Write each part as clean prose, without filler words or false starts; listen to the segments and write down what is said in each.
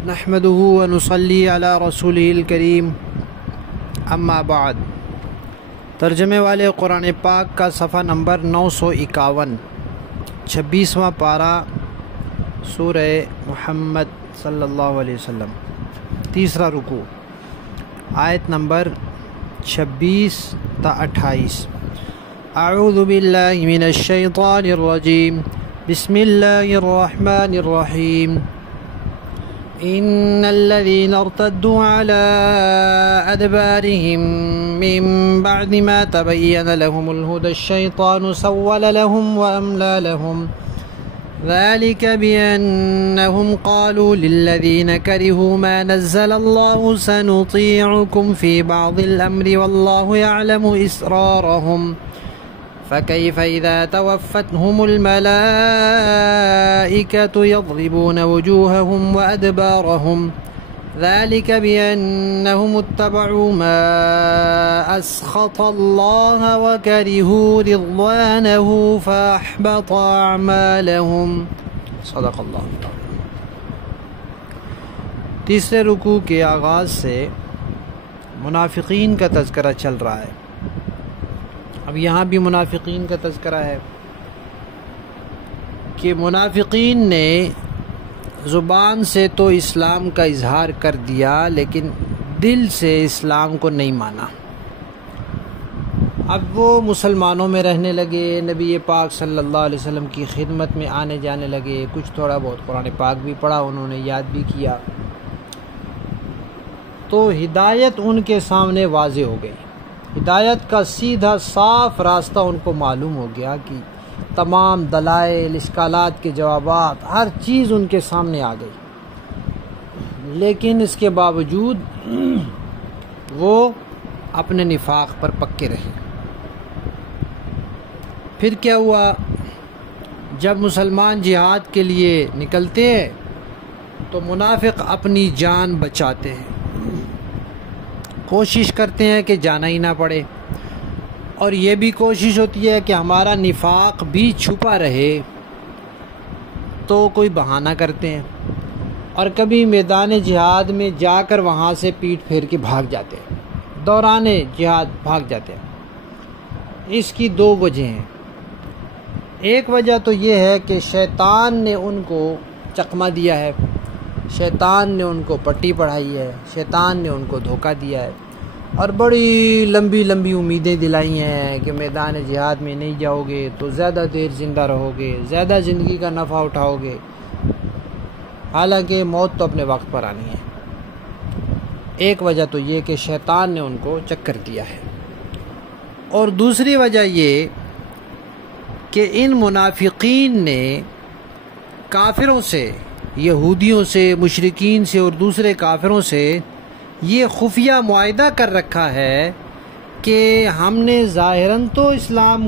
نحمده ونصلي على رسوله الکریم اما بعد۔ ترجمے والے قرآن پاک کا صفحہ نمبر 951، 26واں پارہ سورہ محمد صلی اللہ علیہ وسلم، تیسرا رکوع، آیت نمبر 26 تا 28۔ اعوذ باللہ من الشیطان الرجیم، بسم اللہ الرحمن الرحیم۔ ان الذين ارتدوا على ادبارهم من بعد ما تبين لهم الهدى الشيطان سول لهم واملى لهم، ذلك بانهم قالوا للذين كرهوا ما نزل الله سنطيعكم في بعض الامر والله يعلم اسرارهم، فكيف إذا توفتهم الملائكة يضربون وجوههم وأدبارهم، ذلك بأنهم اتبعوا ما أسخط الله وكرهوا رضوانه فأحبط أعمالهم۔ صدق اللہ۔ تیسرے رکوع کے آغاز سے منافقین کا تذکرہ چل رہا ہے۔ اب یہاں بھی منافقین کا تذکرہ ہے کہ منافقین نے زبان سے تو اسلام کا اظہار کر دیا لیکن دل سے اسلام کو نہیں مانا۔ اب وہ مسلمانوں میں رہنے لگے، نبی پاک صلی اللہ علیہ وسلم کی خدمت میں آنے جانے لگے، کچھ تھوڑا بہت قرآن پاک بھی پڑھا، انہوں نے یاد بھی کیا، تو ہدایت ان کے سامنے واضح ہو گئی۔ ہدایت کا سیدھا صاف راستہ ان کو معلوم ہو گیا کہ تمام دلائل، اشکالات کے جوابات، ہر چیز ان کے سامنے آ گئی، لیکن اس کے باوجود وہ اپنے نفاق پر پکے رہے۔ پھر کیا ہوا؟ جب مسلمان جہاد کے لیے نکلتے ہیں تو منافق اپنی جان بچاتے ہیں، کوشش کرتے ہیں کہ جانا ہی نہ پڑے، اور یہ بھی کوشش ہوتی ہے کہ ہمارا نفاق بھی چھپا رہے، تو کوئی بہانہ کرتے ہیں، اور کبھی میدان جہاد میں جا کر وہاں سے پیٹ پھیر کے بھاگ جاتے ہیں، دوران جہاد بھاگ جاتے ہیں۔ اس کی دو وجہ ہیں۔ ایک وجہ تو یہ ہے کہ شیطان نے ان کو چکمہ دیا ہے، شیطان نے ان کو پٹی پڑھائی ہے، شیطان نے ان کو دھوکہ دیا ہے، اور بڑی لمبی لمبی امیدیں دلائی ہیں کہ میدان جہاد میں نہیں جاؤ گے تو زیادہ دیر زندہ رہو گے، زیادہ زندگی کا نفع اٹھاؤ گے، حالانکہ موت تو اپنے وقت پر آنی ہے۔ ایک وجہ تو یہ کہ شیطان نے ان کو چکر دیا ہے، اور دوسری وجہ یہ کہ ان منافقین نے کافروں سے، یہودیوں سے، مشرکین سے اور دوسرے کافروں سے یہ خفیہ معاہدہ کر رکھا ہے کہ ہم نے ظاہراً تو اسلام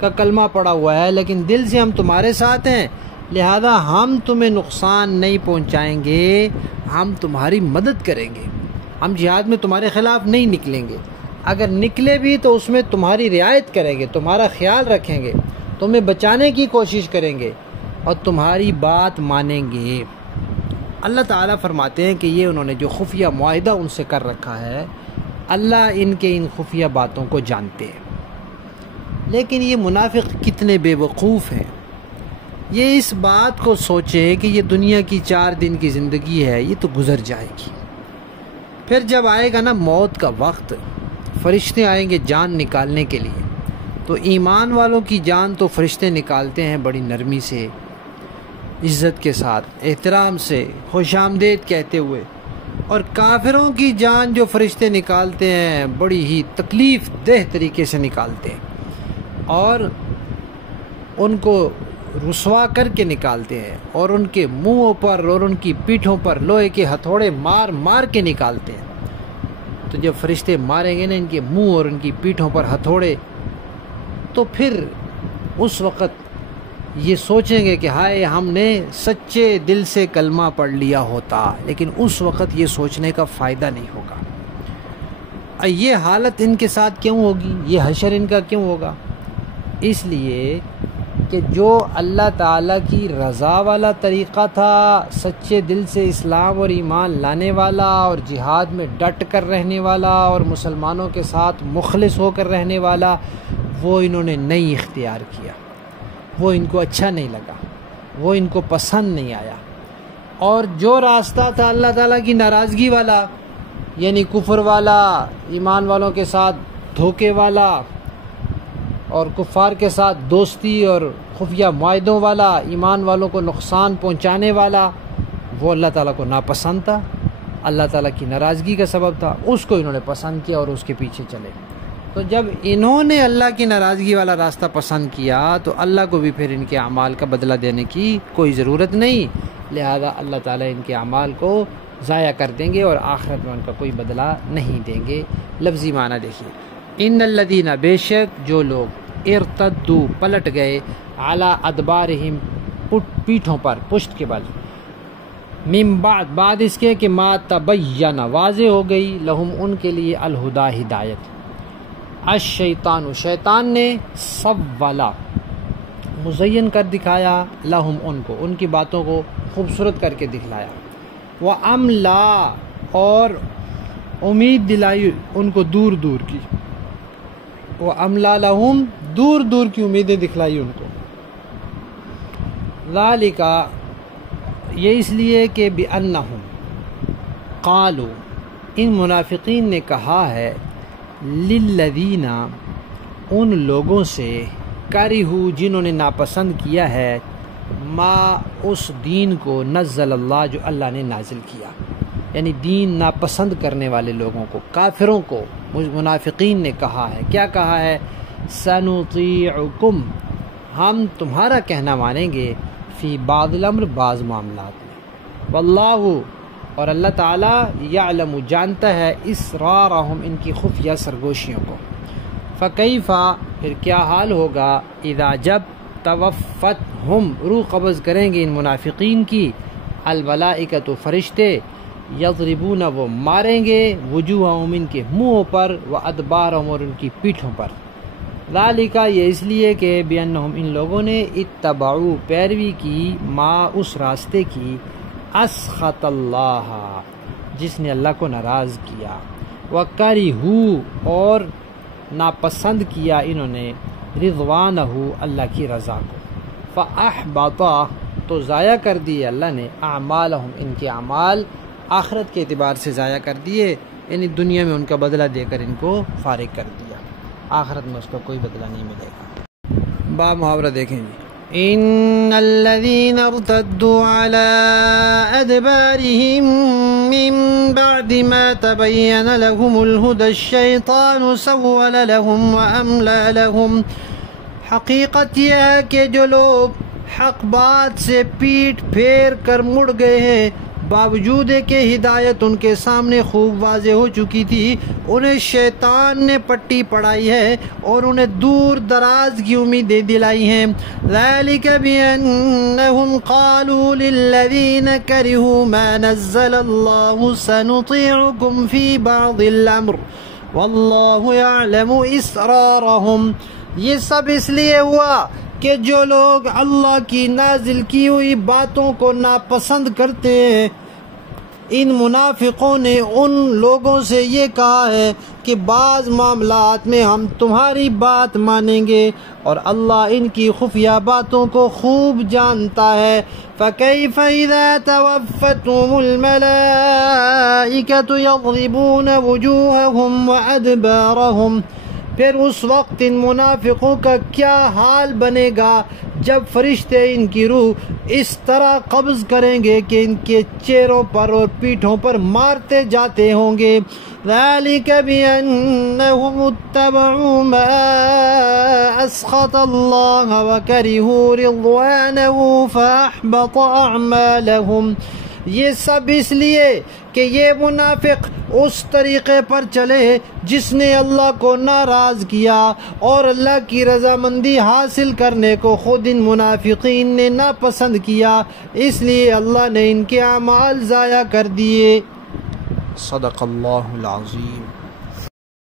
کا کلمہ پڑھا ہوا ہے لیکن دل سے ہم تمہارے ساتھ ہیں، لہذا ہم تمہیں نقصان نہیں پہنچائیں گے، ہم تمہاری مدد کریں گے، ہم جہاد میں تمہارے خلاف نہیں نکلیں گے، اگر نکلے بھی تو اس میں تمہاری رعایت کریں گے، تمہارا خیال رکھیں گے، تمہیں بچانے کی کوشش کریں گے اور تمہاری بات مانیں گے۔ اللہ تعالیٰ فرماتے ہیں کہ یہ انہوں نے جو خفیہ معاہدہ ان سے کر رکھا ہے، اللہ ان کے ان خفیہ باتوں کو جانتے ہیں۔ لیکن یہ منافق کتنے بے وقوف ہیں، یہ اس بات کو سوچیں کہ یہ دنیا کی 4 دن کی زندگی ہے، یہ تو گزر جائے گی، پھر جب آئے گا نا موت کا وقت، فرشتے آئیں گے جان نکالنے کے لیے، تو ایمان والوں کی جان تو فرشتے نکالتے ہیں بڑی نرمی سے، عزت کے ساتھ، احترام سے، خوش آمدید کہتے ہوئے، اور کافروں کی جان جو فرشتے نکالتے ہیں بڑی ہی تکلیف دہ طریقے سے نکالتے ہیں، اور ان کو رسوا کر کے نکالتے ہیں، اور ان کے منہوں پر اور ان کی پیٹھوں پر لوہے کے ہتھوڑے مار مار کے نکالتے ہیں۔ تو جب فرشتے ماریں گے نا ان کے منہ اور ان کی پیٹھوں پر ہتھوڑے، تو پھر اس وقت یہ سوچیں گے کہ ہائے ہم نے سچے دل سے کلمہ پڑھ لیا ہوتا، لیکن اس وقت یہ سوچنے کا فائدہ نہیں ہوگا۔ یہ حالت ان کے ساتھ کیوں ہوگی، یہ حشر ان کا کیوں ہوگا؟ اس لیے کہ جو اللہ تعالیٰ کی رضا والا طریقہ تھا، سچے دل سے اسلام اور ایمان لانے والا اور جہاد میں ڈٹ کر رہنے والا اور مسلمانوں کے ساتھ مخلص ہو کر رہنے والا، وہ انہوں نے نہیں اختیار کیا، وہ ان کو اچھا نہیں لگا، وہ ان کو پسند نہیں آیا۔ اور جو راستہ تھا اللہ تعالیٰ کی ناراضگی والا، یعنی کفر والا، ایمان والوں کے ساتھ دھوکے والا اور کفار کے ساتھ دوستی اور خفیہ معاہدوں والا، ایمان والوں کو نقصان پہنچانے والا، وہ اللہ تعالیٰ کو ناپسند تھا، اللہ تعالیٰ کی ناراضگی کا سبب تھا، اس کو انہوں نے پسند کیا اور اس کے پیچھے چلے۔ تو جب انہوں نے اللہ کی ناراضگی والا راستہ پسند کیا تو اللہ کو بھی پھر ان کے اعمال کا بدلہ دینے کی کوئی ضرورت نہیں، لہذا اللہ تعالیٰ ان کے اعمال کو ضائع کر دیں گے اور آخرت میں ان کا کوئی بدلہ نہیں دیں گے۔ لفظی معنی دیکھیے، ان الذین، بے شک جو لوگ ارتدو پلٹ گئے، علی ادبارہم پیٹھوں پر، پشت کے بل، من بعد اس کے کہ ما تبین واضح ہو گئی، لہم ان کے لیے الہدا ہدایت، الشیطان شیطان نے سولا مزین کر دکھایا، لہم ان کو، ان کی باتوں کو خوبصورت کر کے دکھلایا، وَأَمْلَا اور امید دلائی ان کو دور دور کی، وَأَمْلَا لَهُمْ دور دور کی امیدیں دکھلائی ان کو، ذَلِكَ یہ اس لیے کہ بِأَنَّهُمْ قالوا ان منافقین نے کہا ہے، لِلَّذِينَ ان لوگوں سے، کَرِہُوا جنہوں نے ناپسند کیا ہے، ما اس دین کو، نزل اللہ جو اللہ نے نازل کیا، یعنی دین ناپسند کرنے والے لوگوں کو، کافروں کو منافقین نے کہا ہے، کیا کہا ہے؟ سنطیعکم ہم تمہارا کہنا مانیں گے، فی بعض الامر بعض معاملات میں، واللہ اور اللہ تعالیٰ یعلم جانتا ہے، اسرارہم ان کی خفیہ سرگوشیوں کو، فکیفا پھر کیا حال ہوگا، اذا جب توفت ہم روح قبض کریں گے ان منافقین کی، الملائکۃ فرشتے، یضربون وہ ماریں گے، وجوہہم ان کے منہوں پر، وادبارہم اور ان کی پیٹھوں پر، ذالک یہ اس لیے کہ بانہم ان لوگوں نے اتبعوا پیروی کی، ما اس راستے کی، اسخط اللہ جس نے اللہ کو ناراض کیا، وکرہوا اور ناپسند کیا انہوں نے، رضوانہ اللہ کی رضا کو، فاحبط تو ضائع کر دیے اللہ نے، اعمالہم ان کے اعمال، آخرت کے اعتبار سے ضائع کر دیے، یعنی دنیا میں ان کا بدلہ دے کر ان کو فارغ کر دیا، آخرت میں اس کا کوئی بدلہ نہیں ملے گا۔ با محاورہ دیکھیں گے، ان الذين ارتدوا على ادبارهم من بعد ما تبين لهم الهدى الشيطان سول لهم واملى لهم، حقیقت یہ ہے کہ جو لوگ حق بات سے پیٹ پھیر کر مڑ گئے ہیں، باوجود کہ ہدایت ان کے سامنے خوب واضح ہو چکی تھی، انہیں شیطان نے پٹی پڑھائی ہے اور انہیں دور دراز کی امیدیں دلائی ہیں، ذالک بانہم قالوا للذین کرہوا ما نزل اللہ سنطیعکم فی بعض الامر واللہ یعلم اسرارہم، یہ سب اس لیے ہوا کہ جو لوگ اللہ کی نازل کی ہوئی باتوں کو ناپسند کرتے ہیں، ان منافقوں نے ان لوگوں سے یہ کہا ہے کہ بعض معاملات میں ہم تمہاری بات مانیں گے، اور اللہ ان کی خفیہ باتوں کو خوب جانتا ہے، فَكَيْفَ إِذَا تَوَفَّتْهُمُ الْمَلَائِكَةُ يَضْرِبُونَ وُجُوهَهُمْ وَأَدْبَارَهُمْ، پھر اس وقت ان منافقوں کا کیا حال بنے گا جب فرشتے ان کی روح اس طرح قبض کریں گے کہ ان کے چہروں پر اور پیٹھوں پر مارتے جاتے ہوں گے، ذالک بانہم اتبعوا ما اسخط اللہ وکرہوا رضوانہ فاحبط اعمالہم، یہ سب اس لیے کہ یہ منافق اس طریقے پر چلے جس نے اللہ کو ناراض کیا، اور اللہ کی رضامندی حاصل کرنے کو خود ان منافقین نے ناپسند کیا، اس لیے اللہ نے ان کے اعمال ضائع کر دیے۔ صدق اللہ العظیم۔